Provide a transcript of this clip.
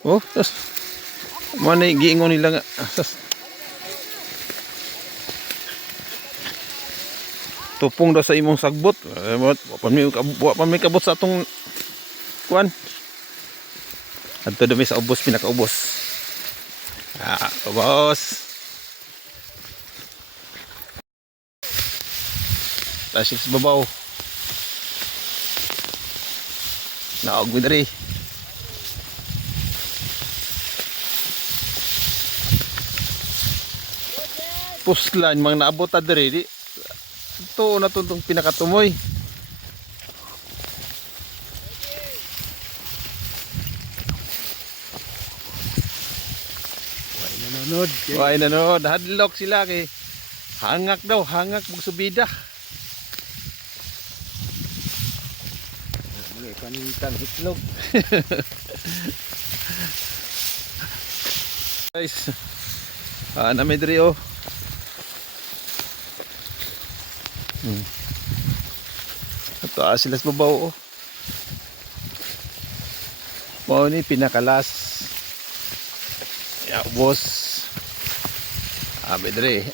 Oh, tas. Mana giingon nila nga. Tas. Tupong daw sa imong sagbot. Wa pa may kabot sa atong kuan. Adto dumi sa ubos pinakaubos. Ah, ubos. Tasik sa babaw. Naog mi diri. Puslan mang naabot ta diri di. Ito na itong pinakatumoy. Why nanonood? Hadlock sila kay hangak daw, hangak magsubida. Muli panintang hitlog. Guys, na may diri oh. Ito sila sa babaw oh. Mau ni pinakalas. Ya, boss. May diri.